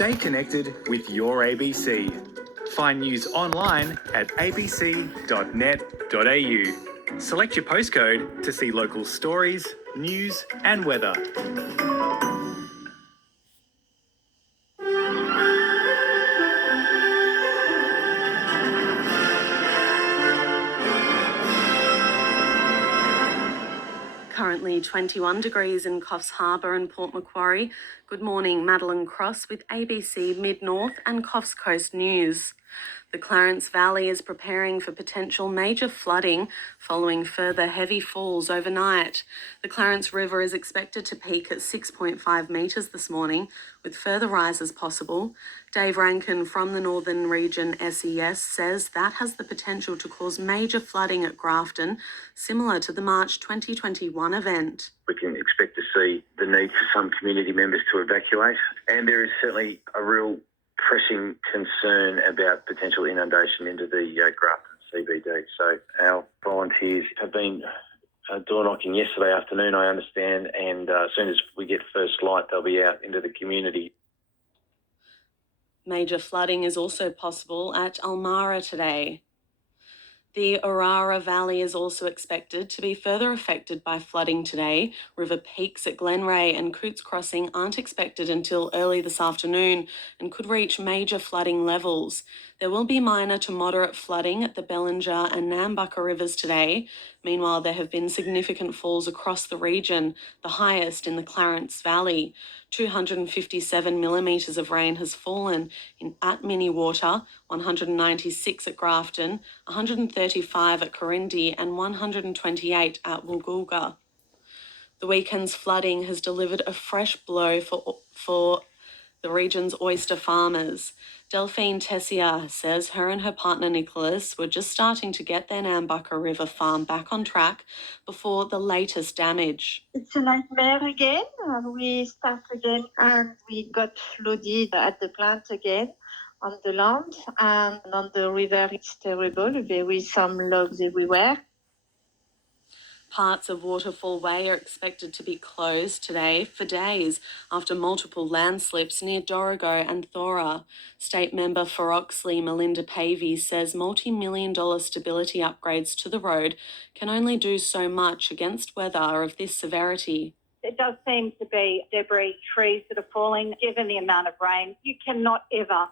Stay connected with your ABC. Find news online at abc.net.au. Select your postcode to see local stories, news and weather. Currently 21 degrees in Coffs Harbour and Port Macquarie. Good morning, Madeline Cross with ABC Mid-North and Coffs Coast News. The Clarence Valley is preparing for potential major flooding following further heavy falls overnight. The Clarence River is expected to peak at 6.5 metres this morning, with further rises possible. Dave Rankin from the Northern Region SES says that has the potential to cause major flooding at Grafton, similar to the March 2021 event. We can expect to see the need for some community members to evacuate, and there is certainly a real pressing concern about potential inundation into the Grafton CBD. So our volunteers have been door knocking yesterday afternoon, I understand, and as soon as we get first light, they'll be out into the community. Major flooding is also possible at Almara today. The Orara Valley is also expected to be further affected by flooding today. River peaks at Glenray and Cootes Crossing aren't expected until early this afternoon and could reach major flooding levels. There will be minor to moderate flooding at the Bellinger and Nambucca rivers today. Meanwhile, there have been significant falls across the region, the highest in the Clarence Valley. 257 millimetres of rain has fallen at Minnewater, 196 at Grafton, 135 at Corindi and 128 at Woolgoolga. The weekend's flooding has delivered a fresh blow for the region's oyster farmers. Delphine Tessier says her and her partner Nicholas were just starting to get their Nambucca River farm back on track before the latest damage. It's a nightmare again. We start again and we got flooded at the plant again on the land, and on the river it's terrible. There is some logs everywhere. Parts of Waterfall Way are expected to be closed today for days after multiple landslips near Dorrigo and Thora. State member for Oxley, Melinda Pavey, says multi-million-dollar stability upgrades to the road can only do so much against weather of this severity. It does seem to be debris, trees that are falling. Given the amount of rain, you cannot ever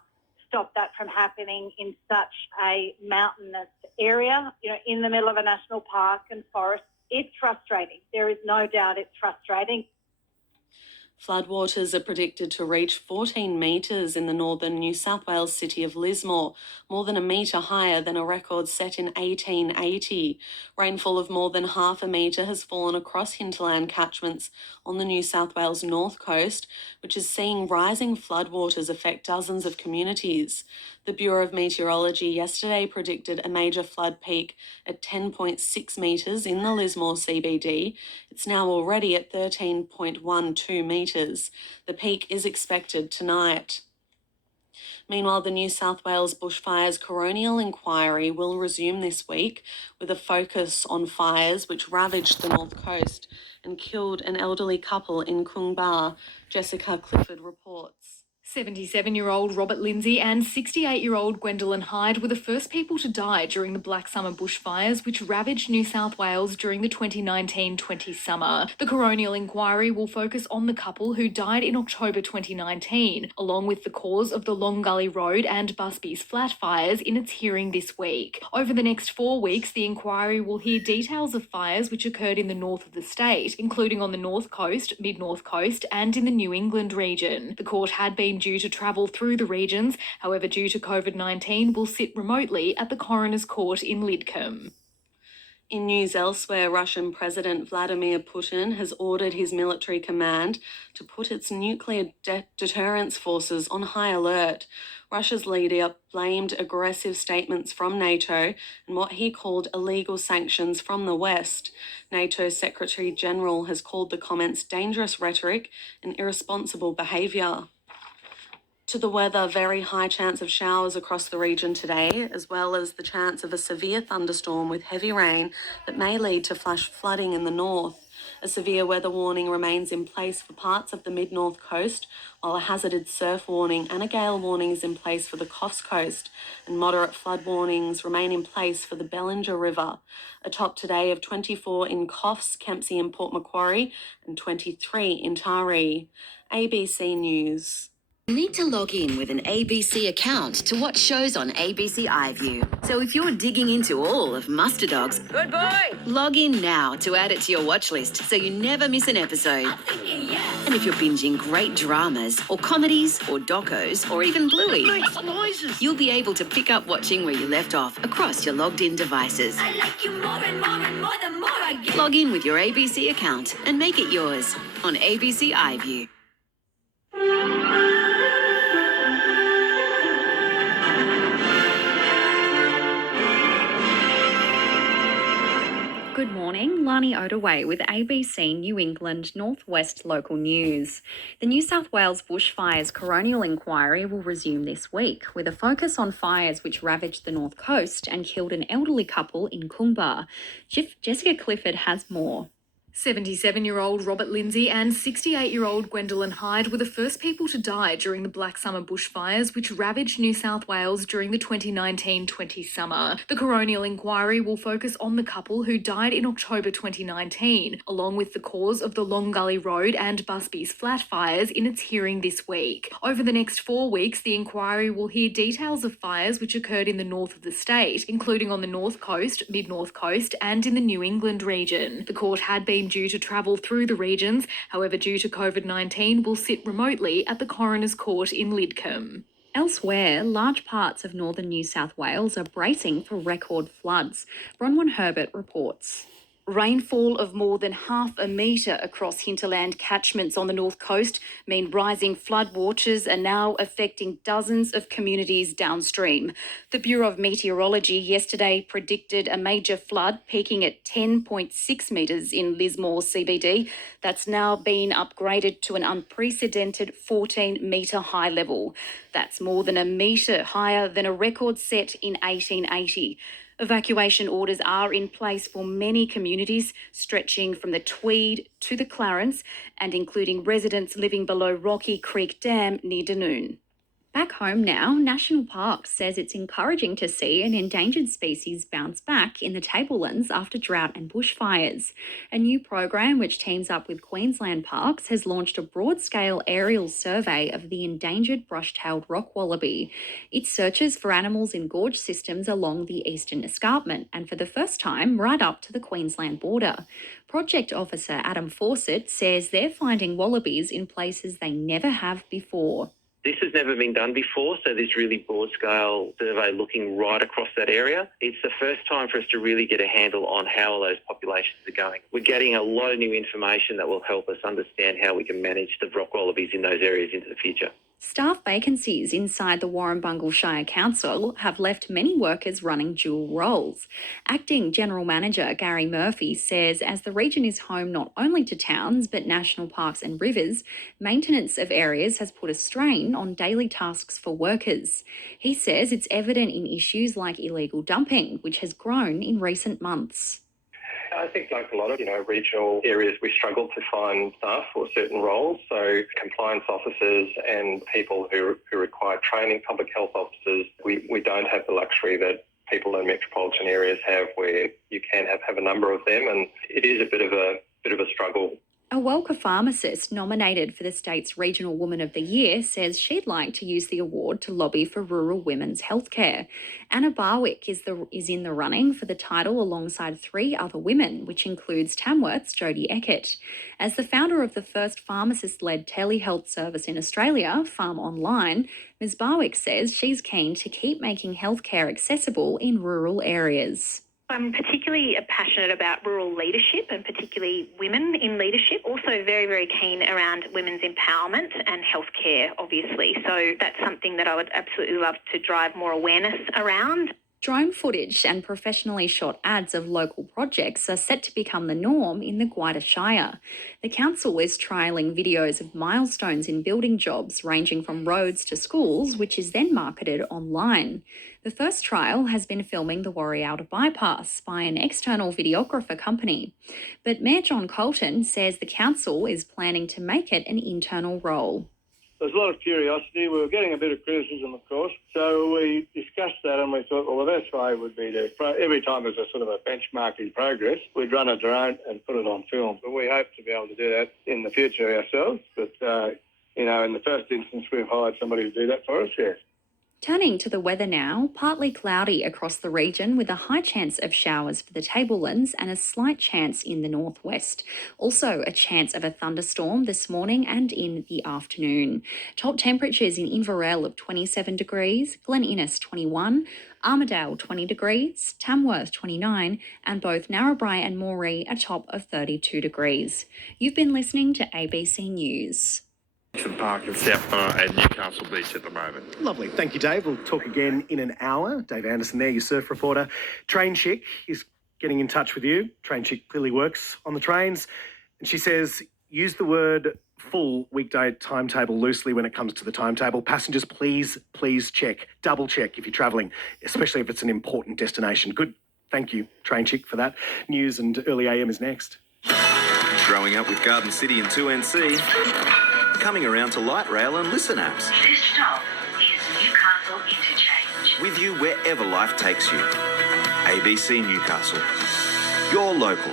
stop that from happening in such a mountainous area, in the middle of a national park and forest. It's frustrating. There is no doubt it's frustrating. Floodwaters are predicted to reach 14 metres in the northern New South Wales city of Lismore, more than a metre higher than a record set in 1880. Rainfall of more than half a metre has fallen across hinterland catchments on the New South Wales north coast, which is seeing rising floodwaters affect dozens of communities. The Bureau of Meteorology yesterday predicted a major flood peak at 10.6 metres in the Lismore CBD. It's now already at 13.12 metres. The peak is expected tonight. Meanwhile, the New South Wales Bushfires Coronial Inquiry will resume this week with a focus on fires which ravaged the North Coast and killed an elderly couple in Coombar. Jessica Clifford reports. 77-year-old Robert Lindsay and 68-year-old Gwendolyn Hyde were the first people to die during the Black Summer bushfires which ravaged New South Wales during the 2019-20 summer. The coronial inquiry will focus on the couple who died in October 2019, along with the cause of the Long Gully Road and Busby's flat fires in its hearing this week. Over the next 4 weeks, the inquiry will hear details of fires which occurred in the north of the state, including on the North Coast, Mid-North Coast and in the New England region. The court had been due to travel through the regions, however, due to COVID-19, will sit remotely at the Coroner's Court in Lidcombe. In news elsewhere, Russian President Vladimir Putin has ordered his military command to put its nuclear deterrence forces on high alert. Russia's leader blamed aggressive statements from NATO and what he called illegal sanctions from the West. NATO's Secretary General has called the comments dangerous rhetoric and irresponsible behaviour. To the weather, very high chance of showers across the region today, as well as the chance of a severe thunderstorm with heavy rain that may lead to flash flooding in the north. A severe weather warning remains in place for parts of the mid-north coast, while a hazarded surf warning and a gale warning is in place for the Coffs Coast, and moderate flood warnings remain in place for the Bellinger River. A top today of 24 in Coffs, Kempsey and Port Macquarie, and 23 in Taree. ABC News. You need to log in with an ABC account to watch shows on ABC iView. So if you're digging into all of Muster Dog's Good Boy, log in now to add it to your watch list so you never miss an episode. Yes. And if you're binging great dramas or comedies or docos or even Bluey, you'll be able to pick up watching where you left off across your logged in devices. I like you more and more and more the more I get. Log in with your ABC account and make it yours on ABC iView. Good morning, Lani Odaway with ABC New England Northwest Local News. The New South Wales bushfires coronial inquiry will resume this week, with a focus on fires which ravaged the North Coast and killed an elderly couple in Coomba. Jessica Clifford has more. 77-year-old Robert Lindsay and 68-year-old Gwendolyn Hyde were the first people to die during the Black Summer bushfires, which ravaged New South Wales during the 2019-20 summer. The coronial inquiry will focus on the couple who died in October 2019, along with the cause of the Long Gully Road and Busby's flat fires in its hearing this week. Over the next 4 weeks, the inquiry will hear details of fires which occurred in the north of the state, including on the North Coast, Mid-North Coast and in the New England region. The court had been due to travel through the regions, however, due to COVID-19, will sit remotely at the Coroner's Court in Lidcombe. Elsewhere, large parts of northern New South Wales are bracing for record floods. Bronwyn Herbert reports. Rainfall of more than 0.5 metre across hinterland catchments on the north coast mean rising flood waters are now affecting dozens of communities downstream. The Bureau of Meteorology yesterday predicted a major flood peaking at 10.6 metres in Lismore CBD. That's now been upgraded to an unprecedented 14-metre high level. That's more than 1 metre higher than a record set in 1880. Evacuation orders are in place for many communities, stretching from the Tweed to the Clarence and including residents living below Rocky Creek Dam near Dunoon. Back home now, National Parks says it's encouraging to see an endangered species bounce back in the Tablelands after drought and bushfires. A new program which teams up with Queensland Parks has launched a broad-scale aerial survey of the endangered brush-tailed rock wallaby. It searches for animals in gorge systems along the eastern escarpment and for the first time right up to the Queensland border. Project Officer Adam Fawcett says they're finding wallabies in places they never have before. This has never been done before, so this really broad-scale survey looking right across that area. It's the first time for us to really get a handle on how those populations are going. We're getting a lot of new information that will help us understand how we can manage the rock wallabies in those areas into the future. Staff vacancies inside the Warrumbungle Shire Council have left many workers running dual roles. Acting General Manager Gary Murphy says as the region is home not only to towns but national parks and rivers, maintenance of areas has put a strain on daily tasks for workers. He says it's evident in issues like illegal dumping, which has grown in recent months. I think like a lot of, regional areas, we struggle to find staff for certain roles. So compliance officers and people who require training, public health officers, we don't have the luxury that people in metropolitan areas have where you can have a number of them. And it is a bit of a struggle. A Welker pharmacist nominated for the state's Regional Woman of the Year says she'd like to use the award to lobby for rural women's healthcare. Anna Barwick is in the running for the title alongside 3 other women, which includes Tamworth's Jodie Eckert. As the founder of the first pharmacist-led telehealth service in Australia, Farm Online, Ms Barwick says she's keen to keep making healthcare accessible in rural areas. I'm particularly passionate about rural leadership and particularly women in leadership. Also very, very keen around women's empowerment and healthcare, obviously. So that's something that I would absolutely love to drive more awareness around. Drone footage and professionally shot ads of local projects are set to become the norm in the Gwydir Shire. The council is trialling videos of milestones in building jobs ranging from roads to schools, which is then marketed online. The first trial has been filming the Warri Outer bypass by an external videographer company. But Mayor John Colton says the council is planning to make it an internal role. There's a lot of curiosity. We were getting a bit of criticism, of course. So we discussed that and we thought, well, the best way would be to, every time there's a sort of a benchmark in progress, we'd run a drone and put it on film. But we hope to be able to do that in the future ourselves. But, in the first instance, we've hired somebody to do that for us, yes. Turning to the weather now, partly cloudy across the region with a high chance of showers for the tablelands and a slight chance in the northwest. Also a chance of a thunderstorm this morning and in the afternoon. Top temperatures in Inverell of 27 degrees, Glen Innes 21, Armidale 20 degrees, Tamworth 29, and both Narrabri and Moree a top of 32 degrees. You've been listening to ABC News. Park in Southport and Newcastle Beach at the moment. Lovely. Thank you, Dave. We'll talk again in an hour. Dave Anderson there, your surf reporter. Train Chick is getting in touch with you. Train Chick clearly works on the trains. And she says, use the word full weekday timetable loosely when it comes to the timetable. Passengers, please check, double check if you're travelling, especially if it's an important destination. Good. Thank you, Train Chick, for that. News and Early AM is next. Growing up with Garden City and 2NC, coming around to light rail and listen apps. This stop is Newcastle Interchange. With you wherever life takes you. ABC Newcastle. Your local.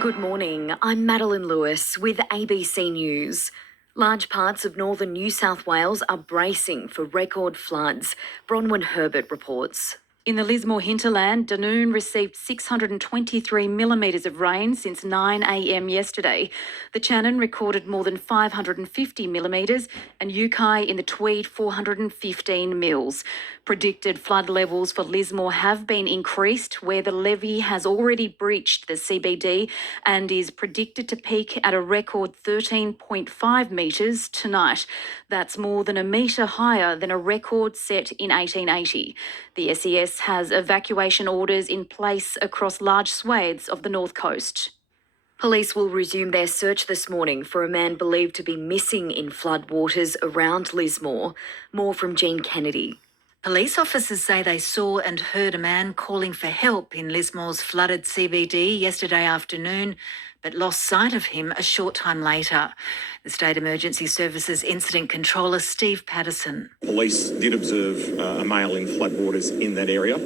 Good morning, I'm Madeline Lewis with ABC News. Large parts of northern New South Wales are bracing for record floods. Bronwyn Herbert reports. In the Lismore hinterland, Dunoon received 623 millimetres of rain since 9 a.m. yesterday. The Channon recorded more than 550 millimetres and Yukai in the Tweed 415 mils. Predicted flood levels for Lismore have been increased, where the levee has already breached the CBD and is predicted to peak at a record 13.5 metres tonight. That's more than a metre higher than a record set in 1880. The SES has evacuation orders in place across large swathes of the North Coast. Police will resume their search this morning for a man believed to be missing in floodwaters around Lismore. More from Jean Kennedy. Police officers say they saw and heard a man calling for help in Lismore's flooded CBD yesterday afternoon, but lost sight of him a short time later. The State Emergency Services Incident Controller Steve Patterson. Police did observe a male in floodwaters in that area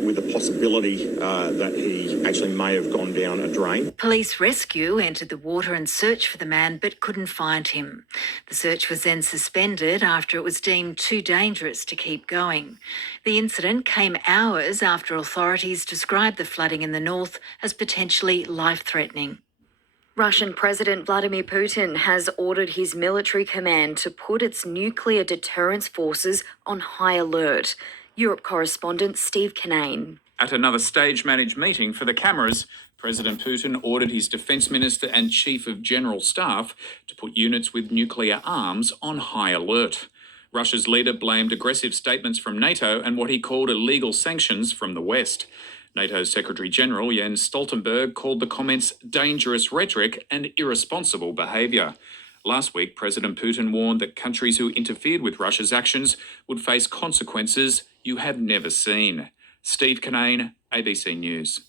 with the possibility that he actually may have gone down a drain. Police rescue entered the water and searched for the man but couldn't find him. The search was then suspended after it was deemed too dangerous to keep going. The incident came hours after authorities described the flooding in the north as potentially life-threatening. Russian President Vladimir Putin has ordered his military command to put its nuclear deterrence forces on high alert. Europe correspondent Steve Kinane. At another stage-managed meeting for the cameras, President Putin ordered his defence minister and chief of general staff to put units with nuclear arms on high alert. Russia's leader blamed aggressive statements from NATO and what he called illegal sanctions from the West. NATO's Secretary-General Jens Stoltenberg called the comments dangerous rhetoric and irresponsible behaviour. Last week, President Putin warned that countries who interfered with Russia's actions would face consequences you have never seen. Steve Kinane, ABC News.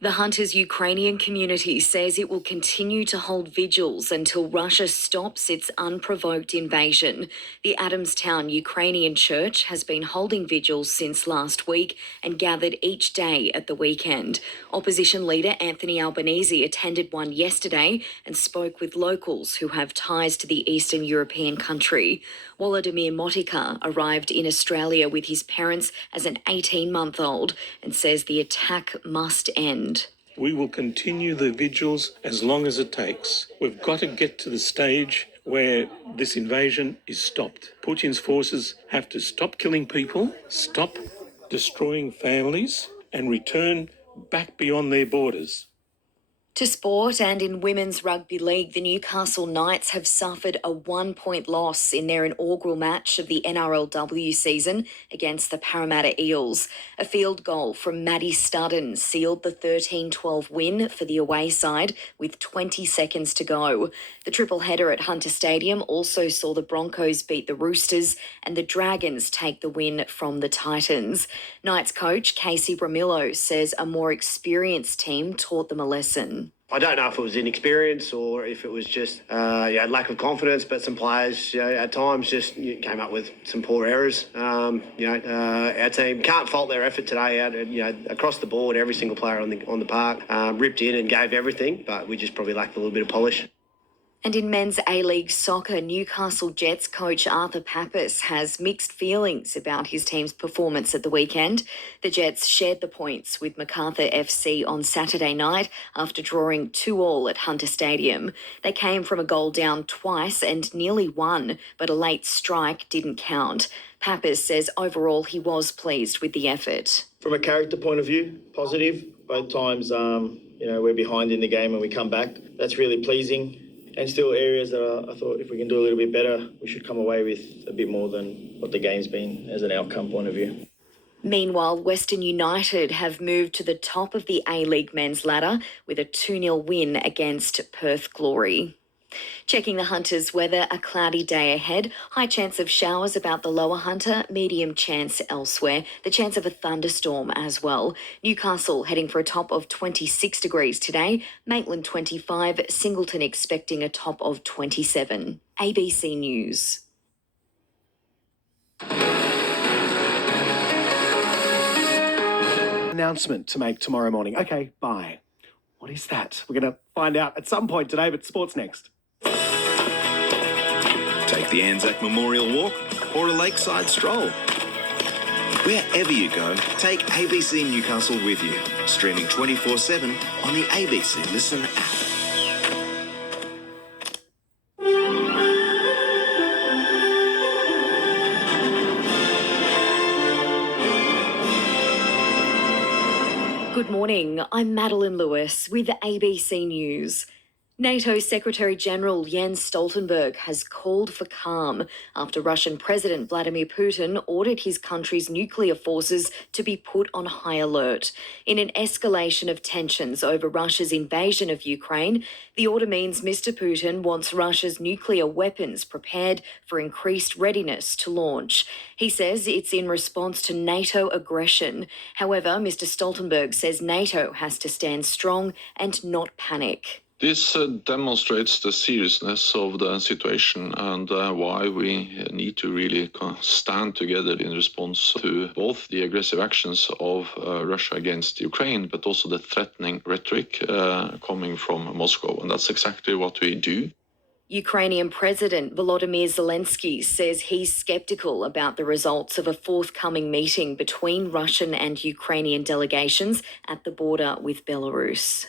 The Hunters Ukrainian community says it will continue to hold vigils until Russia stops its unprovoked invasion. The Adamstown Ukrainian Church has been holding vigils since last week and gathered each day at the weekend. Opposition leader Anthony Albanese attended one yesterday and spoke with locals who have ties to the Eastern European country. Volodymyr Motika arrived in Australia with his parents as an 18-month-old and says the attack must end. We will continue the vigils as long as it takes. We've got to get to the stage where this invasion is stopped. Putin's forces have to stop killing people, stop destroying families, and return back beyond their borders. To sport, and in Women's Rugby League, the Newcastle Knights have suffered a 1-point loss in their inaugural match of the NRLW season against the Parramatta Eels. A field goal from Maddie Studden sealed the 13-12 win for the away side with 20 seconds to go. The triple header at Hunter Stadium also saw the Broncos beat the Roosters and the Dragons take the win from the Titans. Knights coach Casey Bramillo says a more experienced team taught them a lesson. I don't know if it was inexperience or if it was just lack of confidence, but some players at times just came up with some poor errors. Our team can't fault their effort today. Across the board, every single player on the park ripped in and gave everything, but we just probably lacked a little bit of polish. And in men's A-League soccer, Newcastle Jets coach Arthur Papas has mixed feelings about his team's performance at the weekend. The Jets shared the points with Macarthur FC on Saturday night after drawing 2-2 at Hunter Stadium. They came from a goal down twice and nearly won, but a late strike didn't count. Papas says overall he was pleased with the effort. From a character point of view, positive. Both times, we're behind in the game and we come back. That's really pleasing. And still areas that I thought if we can do a little bit better, we should come away with a bit more than what the game's been as an outcome point of view. Meanwhile, Western United have moved to the top of the A-League men's ladder with a 2-0 win against Perth Glory. Checking the Hunters' weather, a cloudy day ahead. High chance of showers about the lower Hunter, medium chance elsewhere. The chance of a thunderstorm as well. Newcastle heading for a top of 26 degrees today. Maitland 25, Singleton expecting a top of 27. ABC News. Announcement to make tomorrow morning. Okay, bye. What is that? We're going to find out at some point today, but sports next. Take the Anzac Memorial Walk or a lakeside stroll. Wherever you go, take ABC Newcastle with you. Streaming 24/7 on the ABC Listen app. Good morning, I'm Madeline Lewis with ABC News. NATO Secretary-General Jens Stoltenberg has called for calm after Russian President Vladimir Putin ordered his country's nuclear forces to be put on high alert. In an escalation of tensions over Russia's invasion of Ukraine, the order means Mr. Putin wants Russia's nuclear weapons prepared for increased readiness to launch. He says it's in response to NATO aggression. However, Mr. Stoltenberg says NATO has to stand strong and not panic. This demonstrates the seriousness of the situation and why we need to really stand together in response to both the aggressive actions of Russia against Ukraine, but also the threatening rhetoric coming from Moscow. And that's exactly what we do. Ukrainian President Volodymyr Zelensky says he's sceptical about the results of a forthcoming meeting between Russian and Ukrainian delegations at the border with Belarus.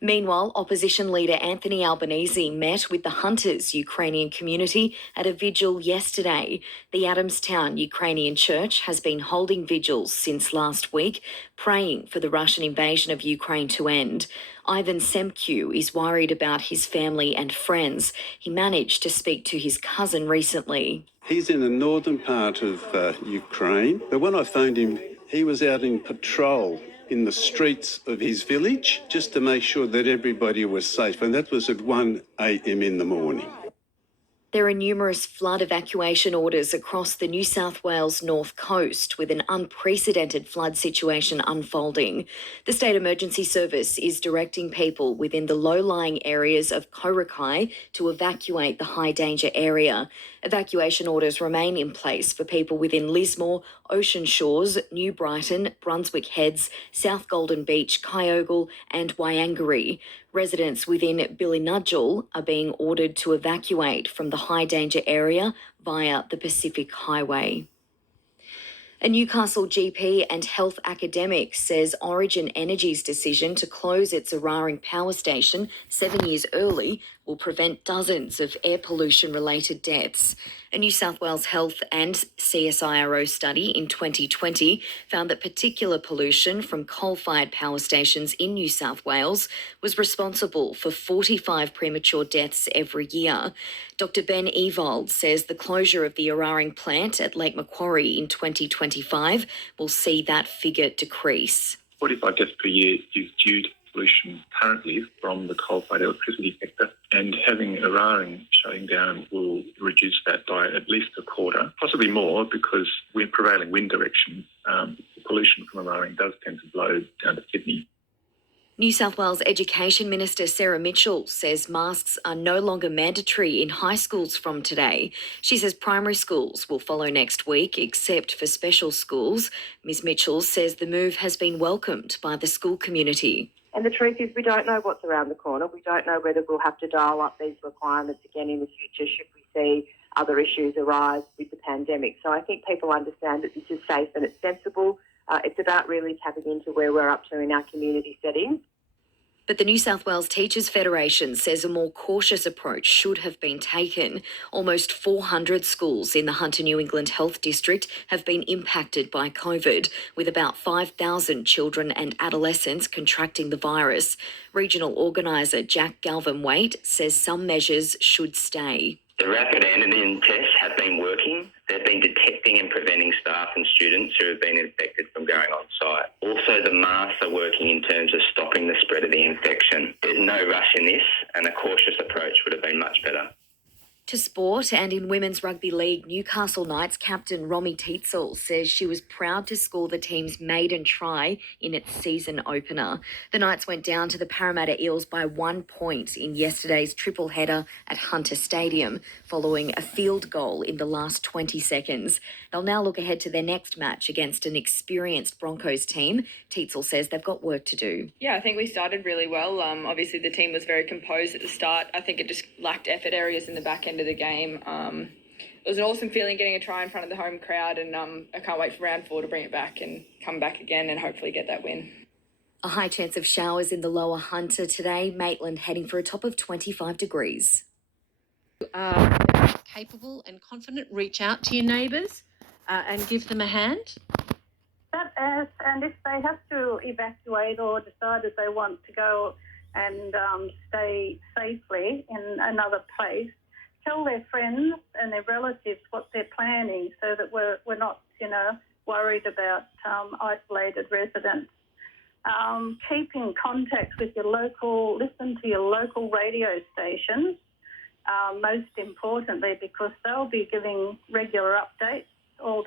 Meanwhile, opposition leader Anthony Albanese met with the Hunters Ukrainian community at a vigil yesterday. The Adamstown Ukrainian Church has been holding vigils since last week, praying for the Russian invasion of Ukraine to end. Ivan Semkiw is worried about his family and friends. He managed to speak to his cousin recently. He's in the northern part of Ukraine, but when I phoned him, he was out in patrol in the streets of his village just to make sure that everybody was safe, and that was at 1 a.m. in the morning. There are numerous flood evacuation orders across the New South Wales North Coast with an unprecedented flood situation unfolding. The State Emergency Service is directing people within the low-lying areas of Korakai to evacuate the high danger area. Evacuation orders remain in place for people within Lismore, Ocean Shores, New Brighton, Brunswick Heads, South Golden Beach, Kyogle and Wyangaree. Residents within Billinudgel are being ordered to evacuate from the high danger area via the Pacific Highway. A Newcastle GP and health academic says Origin Energy's decision to close its Eraring power station 7 years early will prevent dozens of air pollution-related deaths. A New South Wales Health and CSIRO study in 2020 found that particular pollution from coal-fired power stations in New South Wales was responsible for 45 premature deaths every year. Dr Ben Ewald says the closure of the Eraring plant at Lake Macquarie in 2025 will see that figure decrease. 45 deaths per year is due to pollution currently from the coal-fired electricity sector, and having Eraring shutting down will reduce that by at least a quarter, possibly more, because with prevailing wind direction, pollution from Eraring does tend to blow down to Sydney. New South Wales Education Minister Sarah Mitchell says masks are no longer mandatory in high schools from today. She says primary schools will follow next week, except for special schools. Ms Mitchell says the move has been welcomed by the school community. And the truth is we don't know what's around the corner. We don't know whether we'll have to dial up these requirements again in the future should we see other issues arise with the pandemic. So I think people understand that this is safe and it's sensible. It's about really tapping into where we're up to in our community settings. But the New South Wales Teachers Federation says a more cautious approach should have been taken. Almost 400 schools in the Hunter New England Health District have been impacted by COVID, with about 5,000 children and adolescents contracting the virus. Regional organiser Jack Galvin-Waite says some measures should stay. The rapid antigen tests have been working. They've been detecting and preventing staff and students who have been infected from going on site. Also, the masks are working in terms of stopping the spread of the infection. There's no rush in this, and a cautious approach would have been much better. To sport, and in Women's Rugby League, Newcastle Knights captain Romy Teitzel says she was proud to score the team's maiden try in its season opener. The Knights went down to the Parramatta Eels by 1 point in yesterday's triple header at Hunter Stadium, following a field goal in the last 20 seconds. They'll now look ahead to their next match against an experienced Broncos team. Teitzel says they've got work to do. Yeah, I think we started really well. Obviously, the team was very composed at the start. I think it just lacked effort areas in the back end of the game. It was an awesome feeling getting a try in front of the home crowd, and I can't wait for round 4 to bring it back and come back again and hopefully get that win. A high chance of showers in the lower Hunter today. Maitland heading for a top of 25 degrees. Capable and confident, reach out to your neighbours and give them a hand. And if they have to evacuate or decide that they want to go and stay safely in another place, tell their friends and their relatives what they're planning so that we're not, worried about isolated residents. Keep in contact with your local, listen to your local radio stations, most importantly, because they'll be giving regular updates all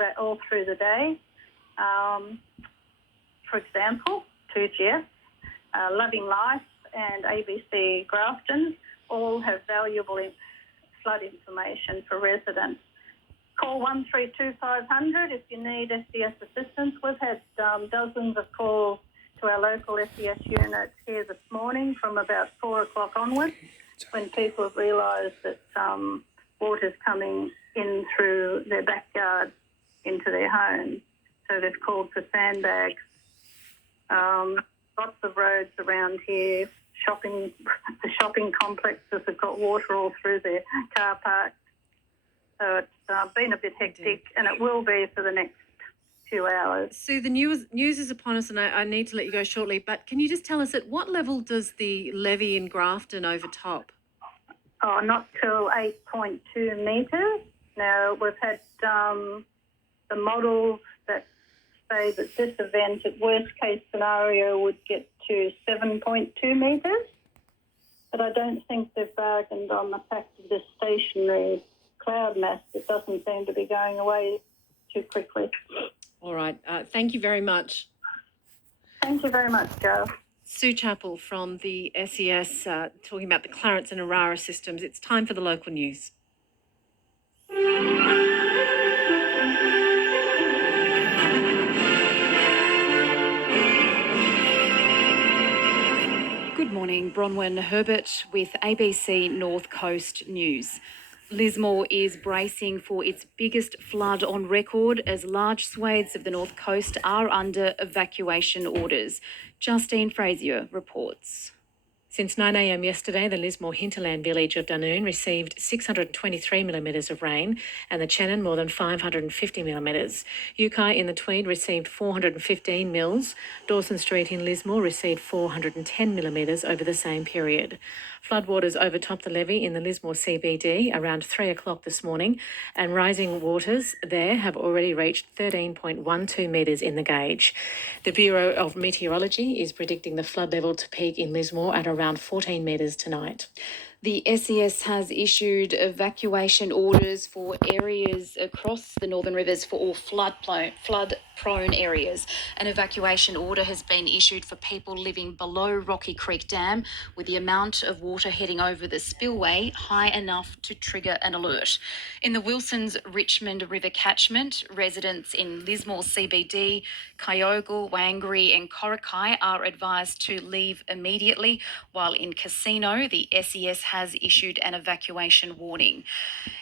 through the day. For example, 2GS, Loving Life and ABC Grafton all have valuable flood information for residents. Call 132 500 if you need SES assistance. We've had dozens of calls to our local SES units here this morning from about 4 o'clock onwards when people have realised that water's coming in through their backyard into their homes. So they've called for sandbags. Lots of roads around here, the shopping complexes have got water all through their car parks. So it's been a bit hectic, and it will be for the next few hours. Sue, the news is upon us, and I need to let you go shortly, but can you just tell us at what level does the levee in Grafton overtop? Oh, not till 8.2 metres. Now, we've had the models that say that this event, at worst case scenario, would get to 7.2 metres. But I don't think they've bargained on the fact of this stationary cloud mass that doesn't seem to be going away too quickly. All right. Thank you very much. Thank you very much, Jo. Sue Chappell from the SES talking about the Clarence and Arara systems. It's time for the local news. Good morning, Bronwyn Herbert with ABC North Coast News. Lismore is bracing for its biggest flood on record as large swathes of the north coast are under evacuation orders. Justine Frazier reports. Since 9 a.m. yesterday, the Lismore hinterland village of Dunoon received 623 millimetres of rain and the Channon more than 550 millimetres. Yukai in the Tweed received 415 mils. Dawson Street in Lismore received 410 millimetres over the same period. Floodwaters overtopped the levee in the Lismore CBD around 3 o'clock this morning, and rising waters there have already reached 13.12 metres in the gauge. The Bureau of Meteorology is predicting the flood level to peak in Lismore at around 14 metres tonight. The SES has issued evacuation orders for areas across the Northern Rivers for all flood-prone areas. An evacuation order has been issued for people living below Rocky Creek Dam, with the amount of water heading over the spillway high enough to trigger an alert. In the Wilsons Richmond River catchment, residents in Lismore CBD, Kyogle, Wangary and Korakai are advised to leave immediately, while in Casino, the SES has issued an evacuation warning.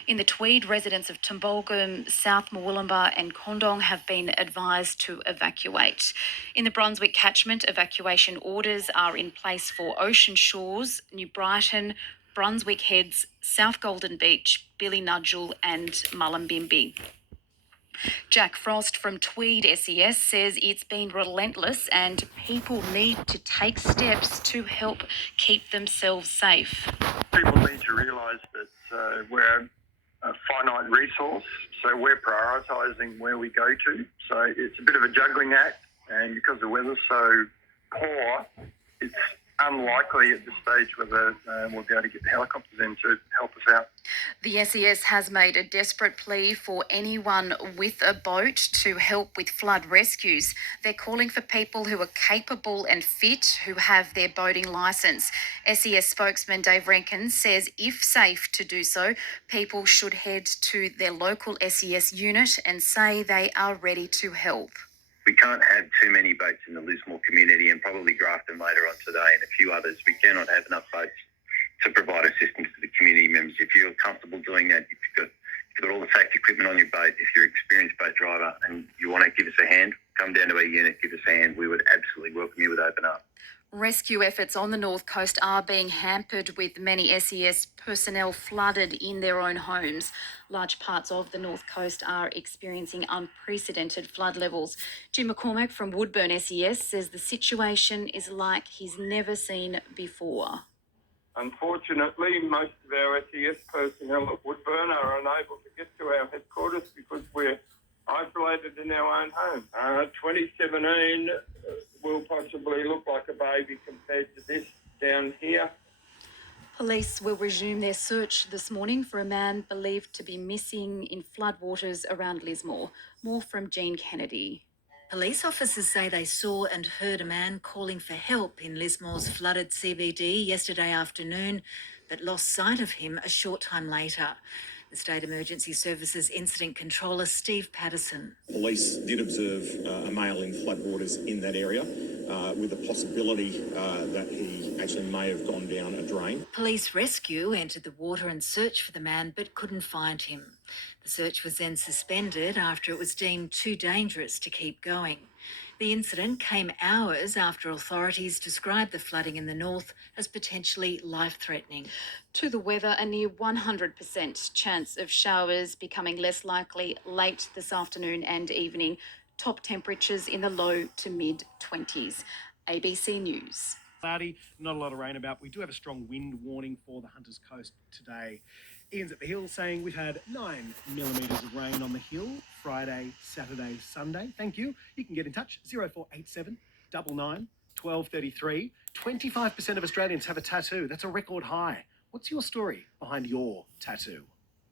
In the Tweed, residents of Tumbolgum, South Murwillumbah and Kondong have been advised to evacuate. In the Brunswick catchment, evacuation orders are in place for Ocean Shores, New Brighton, Brunswick Heads, South Golden Beach, Billy-Nudgel and Mullumbimby. Jack Frost from Tweed SES says it's been relentless and people need to take steps to help keep themselves safe. People need to realise that we're a finite resource, so we're prioritising where we go to. So it's a bit of a juggling act, and because the weather's so poor, it's unlikely at this stage whether we'll be able to get the helicopters in to help us out. The SES has made a desperate plea for anyone with a boat to help with flood rescues. They're calling for people who are capable and fit, who have their boating licence. SES spokesman Dave Rankin says if safe to do so, people should head to their local SES unit and say they are ready to help. We can't have too many boats in the Lismore community, and probably Grafton later on today and a few others. We cannot have enough boats to provide assistance to the community members. If you're comfortable doing that, if you've got all the safety equipment on your boat, if you're an experienced boat driver and you want to give us a hand, come down to our unit, give us a hand. We would absolutely welcome you with open arms. Rescue efforts on the North Coast are being hampered, with many SES personnel flooded in their own homes. Large parts of the North Coast are experiencing unprecedented flood levels. Jim McCormack from Woodburn SES says the situation is like he's never seen before. Unfortunately, most of our SES personnel at Woodburn are unable to get to our headquarters because we're isolated in our own home. 2017 will possibly look like a baby compared to this down here. Police will resume their search this morning for a man believed to be missing in floodwaters around Lismore. More from Jean Kennedy. Police officers say they saw and heard a man calling for help in Lismore's flooded CBD yesterday afternoon, but lost sight of him a short time later. The State Emergency Services Incident Controller Steve Patterson. Police did observe a male in floodwaters in that area with the possibility that he actually may have gone down a drain. Police rescue entered the water and searched for the man but couldn't find him. The search was then suspended after it was deemed too dangerous to keep going. The incident came hours after authorities described the flooding in the north as potentially life-threatening. To the weather, a near 100% chance of showers becoming less likely late this afternoon and evening. Top temperatures in the low to mid-20s. ABC News. Cloudy, not a lot of rain about. We do have a strong wind warning for the Hunters Coast today. Ian's at the Hill saying we've had 9 millimetres of rain on the Hill Friday, Saturday, Sunday. Thank you. You can get in touch 0487 99 1233. 25% of Australians have a tattoo. That's a record high. What's your story behind your tattoo?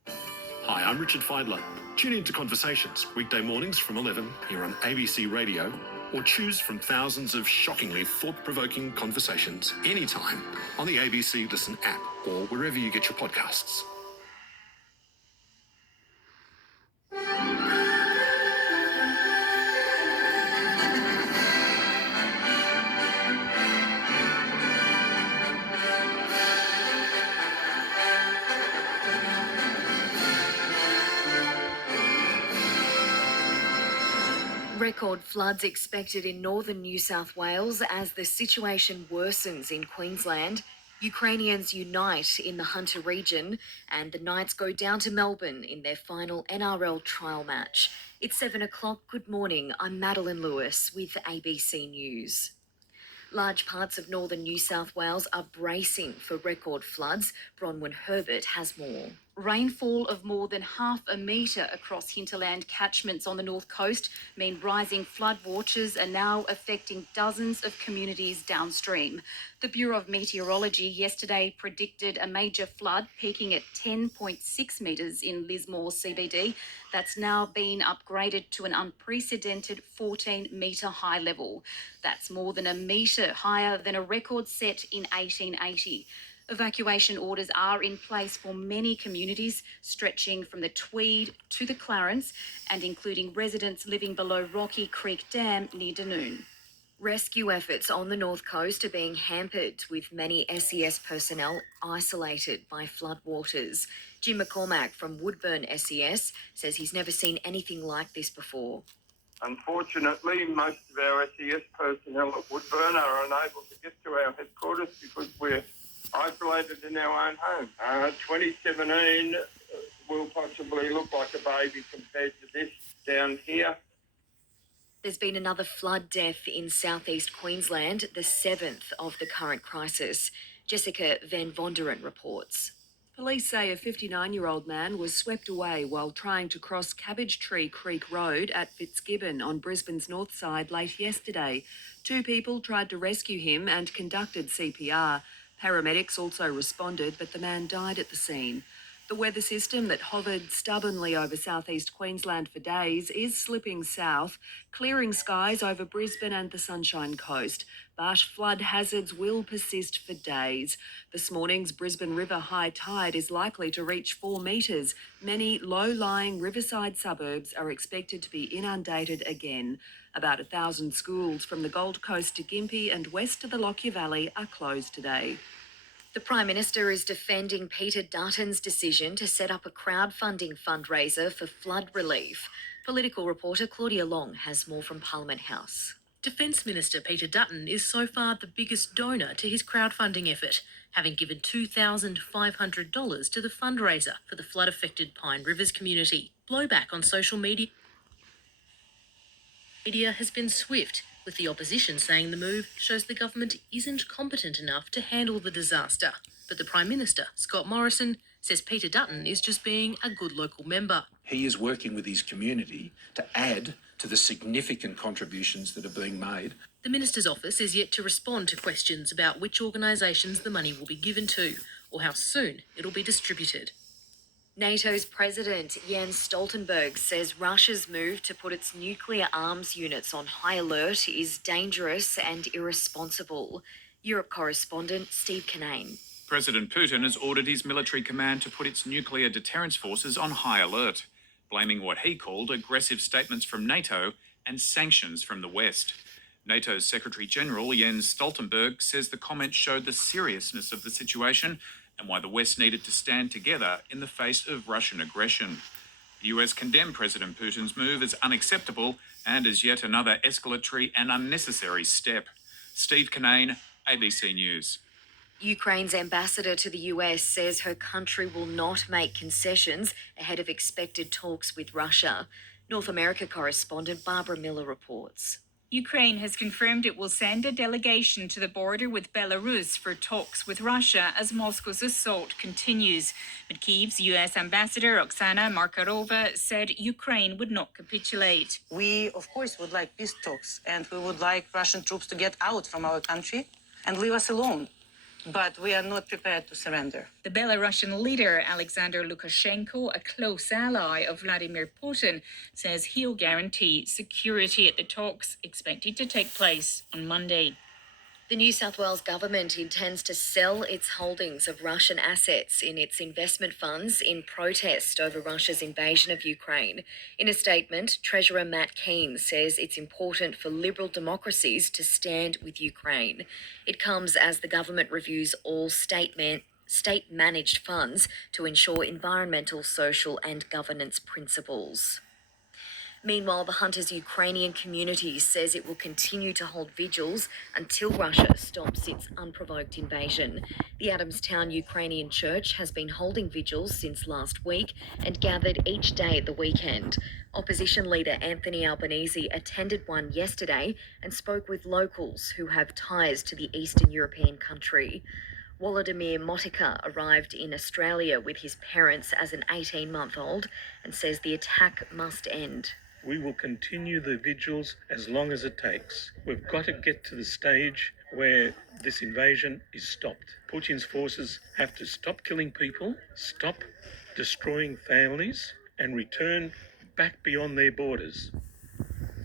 Hi, I'm Richard Feidler. Tune in to Conversations, weekday mornings from 11 here on ABC Radio, or choose from thousands of shockingly thought-provoking conversations anytime on the ABC Listen app or wherever you get your podcasts. Record floods expected in northern New South Wales as the situation worsens in Queensland. Ukrainians unite in the Hunter region and the Knights go down to Melbourne in their final NRL trial match. It's 7 o'clock. Good morning. I'm Madeline Lewis with ABC News. Large parts of northern New South Wales are bracing for record floods. Bronwyn Herbert has more. Rainfall of more than half a metre across hinterland catchments on the north coast mean rising flood waters are now affecting dozens of communities downstream. The Bureau of Meteorology yesterday predicted a major flood peaking at 10.6 metres in Lismore CBD. That's now been upgraded to an unprecedented 14-metre high level. That's more than a metre higher than a record set in 1880. Evacuation orders are in place for many communities, stretching from the Tweed to the Clarence and including residents living below Rocky Creek Dam near Dunoon. Rescue efforts on the north coast are being hampered, with many SES personnel isolated by floodwaters. Jim McCormack from Woodburn SES says he's never seen anything like this before. Unfortunately, most of our SES personnel at Woodburn are unable to get to our headquarters because we're isolated in our own home. 2017 will possibly look like a baby compared to this down here. There's been another flood death in southeast Queensland, the seventh of the current crisis. Jessica Van Vonderen reports. Police say a 59-year-old man was swept away while trying to cross Cabbage Tree Creek Road at Fitzgibbon on Brisbane's north side late yesterday. 2 people tried to rescue him and conducted CPR. Paramedics also responded, but the man died at the scene. The weather system that hovered stubbornly over southeast Queensland for days is slipping south, clearing skies over Brisbane and the Sunshine Coast. But flood hazards will persist for days. This morning's Brisbane River high tide is likely to reach 4 metres. Many low-lying riverside suburbs are expected to be inundated again. About 1,000 schools from the Gold Coast to Gympie and west to the Lockyer Valley are closed today. The Prime Minister is defending Peter Dutton's decision to set up a crowdfunding fundraiser for flood relief. Political reporter Claudia Long has more from Parliament House. Defence Minister Peter Dutton is so far the biggest donor to his crowdfunding effort, having given $2,500 to the fundraiser for the flood-affected Pine Rivers community. Blowback on social media has been swift, with the opposition saying the move shows the government isn't competent enough to handle the disaster. But the Prime Minister, Scott Morrison, says Peter Dutton is just being a good local member. He is working with his community to add to the significant contributions that are being made. The Minister's office is yet to respond to questions about which organisations the money will be given to or how soon it'll be distributed. NATO's President Jens Stoltenberg says Russia's move to put its nuclear arms units on high alert is dangerous and irresponsible. Europe correspondent Steve Kinane. President Putin has ordered his military command to put its nuclear deterrence forces on high alert, blaming what he called aggressive statements from NATO and sanctions from the West. NATO's Secretary-General Jens Stoltenberg says the comments showed the seriousness of the situation and why the West needed to stand together in the face of Russian aggression. The US condemned President Putin's move as unacceptable and as yet another escalatory and unnecessary step. Steve Kinane, ABC News. Ukraine's ambassador to the US says her country will not make concessions ahead of expected talks with Russia. North America correspondent Barbara Miller reports. Ukraine has confirmed it will send a delegation to the border with Belarus for talks with Russia as Moscow's assault continues. But Kyiv's US ambassador Oksana Markarova said Ukraine would not capitulate. We, of course, would like peace talks, and we would like Russian troops to get out from our country and leave us alone. But we are not prepared to surrender. The Belarusian leader, Alexander Lukashenko, a close ally of Vladimir Putin, says he'll guarantee security at the talks expected to take place on Monday. The New South Wales government intends to sell its holdings of Russian assets in its investment funds in protest over Russia's invasion of Ukraine. In a statement, Treasurer Matt Keane says it's important for liberal democracies to stand with Ukraine. It comes as the government reviews all state-managed funds to ensure environmental, social and governance principles. Meanwhile, the Hunters' Ukrainian community says it will continue to hold vigils until Russia stops its unprovoked invasion. The Adamstown Ukrainian Church has been holding vigils since last week and gathered each day at the weekend. Opposition leader Anthony Albanese attended one yesterday and spoke with locals who have ties to the Eastern European country. Volodymyr Motika arrived in Australia with his parents as an 18-month-old and says the attack must end. We will continue the vigils as long as it takes. We've got to get to the stage where this invasion is stopped. Putin's forces have to stop killing people, stop destroying families, and return back beyond their borders.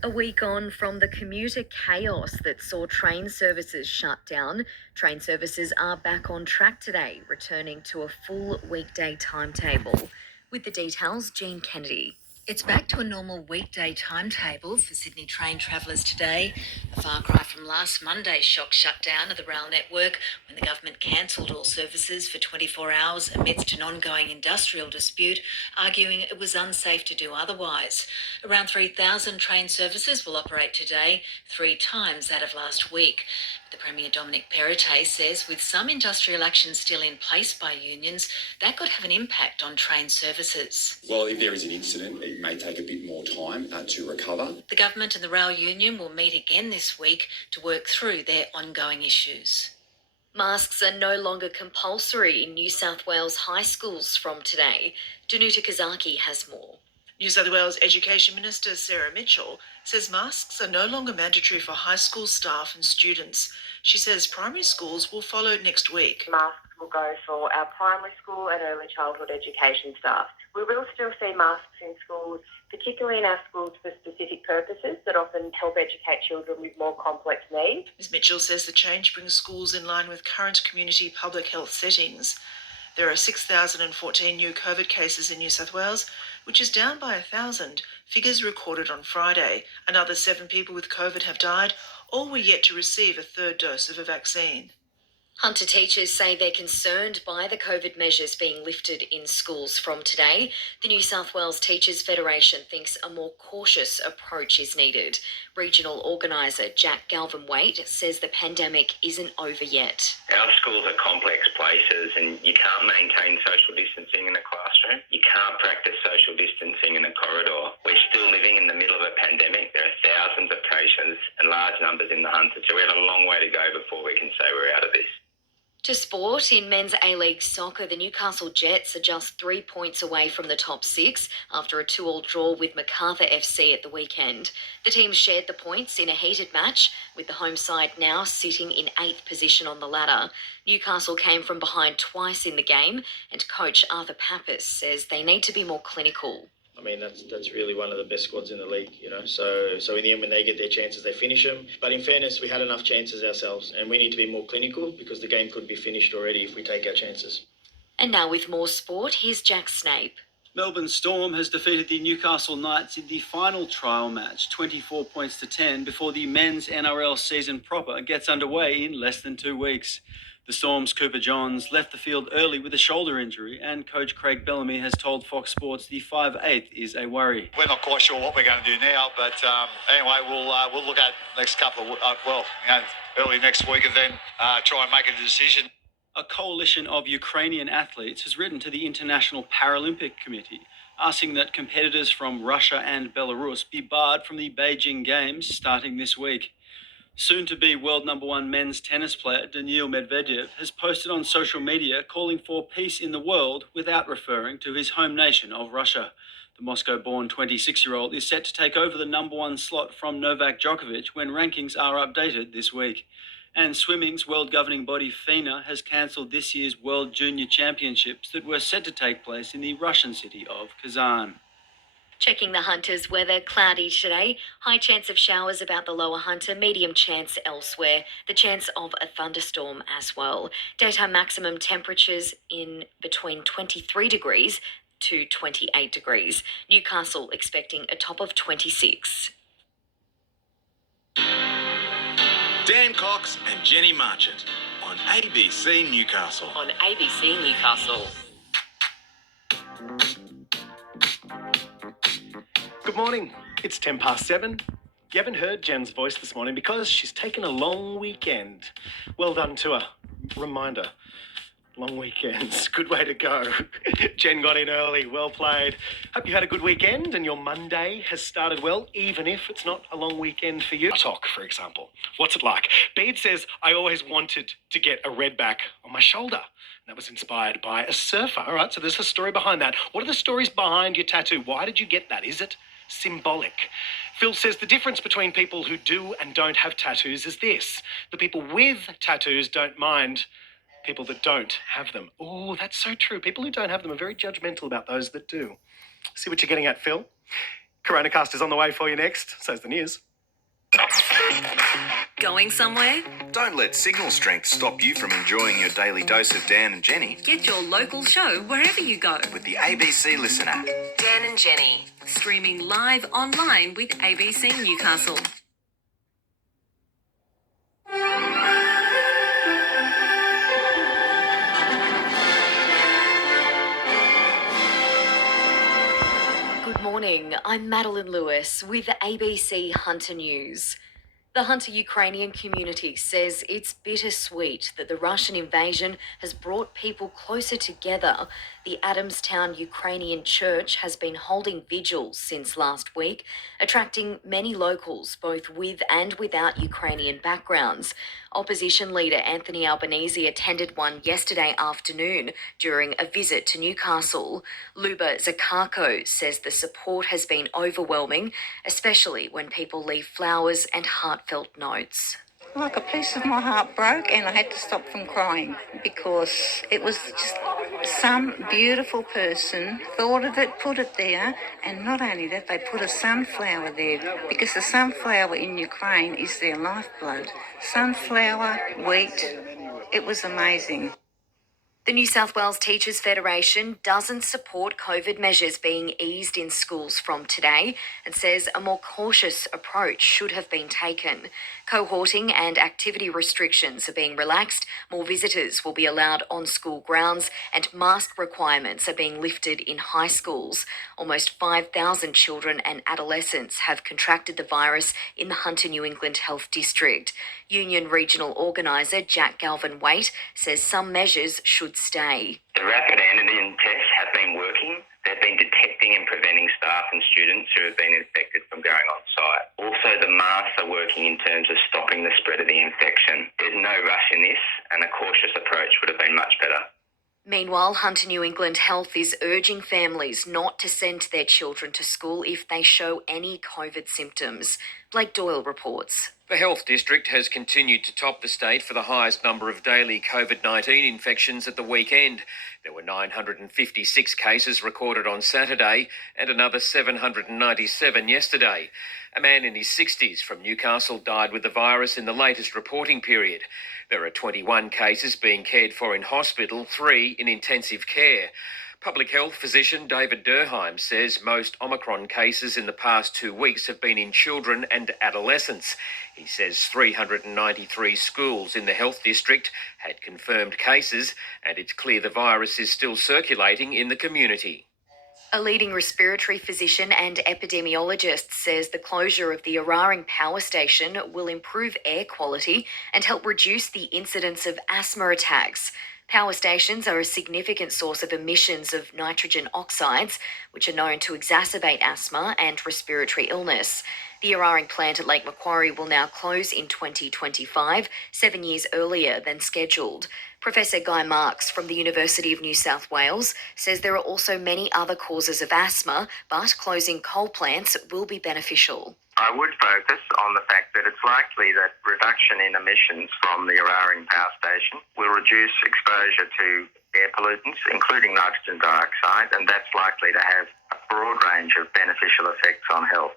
A week on from the commuter chaos that saw train services shut down, train services are back on track today, returning to a full weekday timetable. With the details, Jean Kennedy. It's back to a normal weekday timetable for Sydney train travellers today. A far cry from last Monday's shock shutdown of the rail network when the government cancelled all services for 24 hours amidst an ongoing industrial dispute, arguing it was unsafe to do otherwise. Around 3,000 train services will operate today, 3 times that of last week. The Premier Dominic Perrottet says with some industrial action still in place by unions, that could have an impact on train services. Well, if there is an incident, it may take a bit more time to recover. The government and the rail union will meet again this week to work through their ongoing issues. Masks are no longer compulsory in New South Wales high schools from today. Danuta Kazaki has more. New South Wales Education Minister Sarah Mitchell says masks are no longer mandatory for high school staff and students. She says primary schools will follow next week. Masks will go for our primary school and early childhood education staff. We will still see masks in schools, particularly in our schools for specific purposes that often help educate children with more complex needs. Ms Mitchell says the change brings schools in line with current community public health settings. There are 6,014 new COVID cases in New South Wales, which is down by 1,000. Figures recorded on Friday. Another 7 people with COVID have died. All were yet to receive a third dose of a vaccine. Hunter teachers say they're concerned by the COVID measures being lifted in schools from today. The New South Wales Teachers Federation thinks a more cautious approach is needed. Regional organiser Jack Galvin-Waite says the pandemic isn't over yet. Our schools are complex places and you can't maintain social distancing in a classroom. You can't practice social distancing in a corridor. We're still living in the middle of a pandemic. There are thousands of cases and large numbers in the Hunter, so we have a long way to go before we can say we're out of this. To sport, in men's A-League soccer, the Newcastle Jets are just 3 points away from the top 6 after a 2-2 draw with Macarthur FC at the weekend. The teams shared the points in a heated match, with the home side now sitting in 8th position on the ladder. Newcastle came from behind twice in the game, and coach Arthur Pappas says they need to be more clinical. I mean, that's really one of the best squads in the league, you know. So in the end, when they get their chances, they finish them. But in fairness, we had enough chances ourselves, and we need to be more clinical because the game could be finished already if we take our chances. And now with more sport, here's Jack Snape. Melbourne Storm has defeated the Newcastle Knights in the final trial match, 24 points to 10, before the men's NRL season proper gets underway in less than 2 weeks. The Storm's Cooper Johns left the field early with a shoulder injury, and coach Craig Bellamy has told Fox Sports the 5'8" is a worry. We're not quite sure what we're going to do now, but anyway, we'll look at next couple of early next week, and then try and make a decision. A coalition of Ukrainian athletes has written to the International Paralympic Committee, asking that competitors from Russia and Belarus be barred from the Beijing Games starting this week. Soon-to-be world number 1 men's tennis player Daniil Medvedev has posted on social media calling for peace in the world without referring to his home nation of Russia. The Moscow-born 26-year-old is set to take over the number 1 slot from Novak Djokovic when rankings are updated this week. And swimming's world governing body FINA has cancelled this year's World Junior Championships that were set to take place in the Russian city of Kazan. Checking the Hunter's weather, cloudy today. High chance of showers about the lower Hunter, medium chance elsewhere. The chance of a thunderstorm as well. Daytime maximum temperatures in between 23 degrees to 28 degrees. Newcastle expecting a top of 26. Dan Cox and Jenny Marchant on ABC Newcastle. On ABC Newcastle. Good morning. It's 7:10. You haven't heard Jen's voice this morning because she's taken a long weekend. Well done to her. Reminder, long weekends. Good way to go. Jen got in early. Well played. Hope you had a good weekend and your Monday has started well, even if it's not a long weekend for you. Talk, for example. What's it like? Bede says, I always wanted to get a red back on my shoulder. That was inspired by a surfer. All right, so there's a story behind that. What are the stories behind your tattoo? Why did you get that? Is it symbolic? Phil says the difference between people who do and don't have tattoos is this. The people with tattoos don't mind people that don't have them. Oh, that's so true. People who don't have them are very judgmental about those that do. See what you're getting at, Phil? Coronacast is on the way for you next. So's the news. Going somewhere? Don't let signal strength stop you from enjoying your daily dose of Dan and Jenny Get your local show wherever you go. with the ABC Listen app. Dan and Jenny, streaming live online with ABC Newcastle. Good morning, I'm Madeline Lewis with ABC Hunter News. The Hunter Ukrainian community says it's bittersweet that the Russian invasion has brought people closer together. The Adamstown Ukrainian Church has been holding vigils since last week, attracting many locals, both with and without Ukrainian backgrounds. Opposition leader Anthony Albanese attended one yesterday afternoon during a visit to Newcastle. Luba Zakako says the support has been overwhelming, especially when people leave flowers and heartfelt notes. Like a piece of my heart broke and I had to stop from crying because it was just some beautiful person thought of it, put it there, and not only that, they put a sunflower there because the sunflower in Ukraine is their lifeblood. Sunflower, wheat, it was amazing. The New South Wales Teachers Federation doesn't support COVID measures being eased in schools from today and says a more cautious approach should have been taken. Cohorting and activity restrictions are being relaxed, more visitors will be allowed on school grounds, and mask requirements are being lifted in high schools. Almost 5,000 children and adolescents have contracted the virus in the Hunter New England Health District. Union Regional Organiser Jack Galvin-Waite says some measures should stay. The rapid antigen tests have been working. They've been detecting and preventing staff and students who have been infected from going on site. Also, the masks are working in terms of stopping the spread of the infection. There's no rush in this, and a cautious approach would have been much better. Meanwhile, Hunter New England Health is urging families not to send their children to school if they show any COVID symptoms. Blake Doyle reports. The Health District has continued to top the state for the highest number of daily COVID-19 infections at the weekend. There were 956 cases recorded on Saturday and another 797 yesterday. A man in his 60s from Newcastle died with the virus in the latest reporting period. There are 21 cases being cared for in hospital, 3 in intensive care. Public health physician David Durheim says most Omicron cases in the past 2 weeks have been in children and adolescents. He says 393 schools in the health district had confirmed cases, and it's clear the virus is still circulating in the community. A leading respiratory physician and epidemiologist says the closure of the Araring power station will improve air quality and help reduce the incidence of asthma attacks. Power stations are a significant source of emissions of nitrogen oxides, which are known to exacerbate asthma and respiratory illness. The Araring plant at Lake Macquarie will now close in 2025, 7 years earlier than scheduled. Professor Guy Marks from the University of New South Wales says there are also many other causes of asthma, but closing coal plants will be beneficial. I would focus on the fact that it's likely that reduction in emissions from the Araring power station will reduce exposure to air pollutants, including nitrogen dioxide, and that's likely to have a broad range of beneficial effects on health.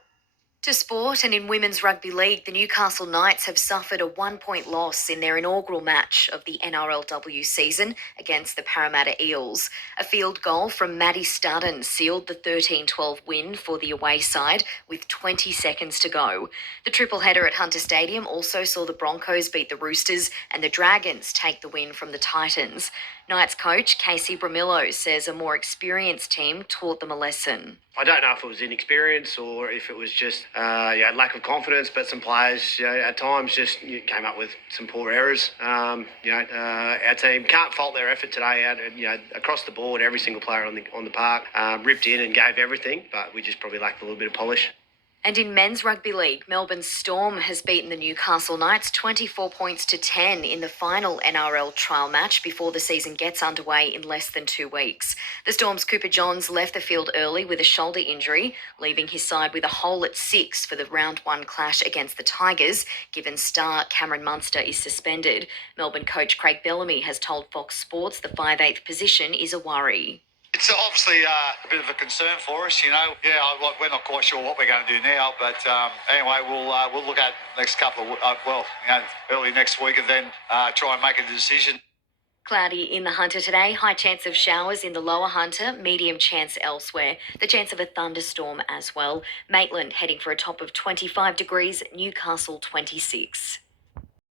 To sport, and in Women's Rugby League, the Newcastle Knights have suffered a 1-point loss in their inaugural match of the NRLW season against the Parramatta Eels. A field goal from Maddie Studden sealed the 13-12 win for the away side with 20 seconds to go. The triple header at Hunter Stadium also saw the Broncos beat the Roosters and the Dragons take the win from the Titans. Knights coach Casey Bramillo says a more experienced team taught them a lesson. I don't know if it was inexperience or if it was just lack of confidence, but some players at times just came up with some poor errors. Our team can't fault their effort today. Across the board, every single player on the park ripped in and gave everything, but we just probably lacked a little bit of polish. And in men's rugby league, Melbourne Storm has beaten the Newcastle Knights 24 points to 10 in the final NRL trial match before the season gets underway in less than 2 weeks. The Storm's Cooper Johns left the field early with a shoulder injury, leaving his side with a hole at 6 for the round 1 clash against the Tigers, given star Cameron Munster is suspended. Melbourne coach Craig Bellamy has told Fox Sports the 5/8 position is a worry. It's obviously a bit of a concern for us, we're not quite sure what we're going to do now, but anyway, we'll look at next couple of, early next week and then try and make a decision. Cloudy in the Hunter today, high chance of showers in the lower Hunter, medium chance elsewhere. The chance of a thunderstorm as well. Maitland heading for a top of 25 degrees, Newcastle 26.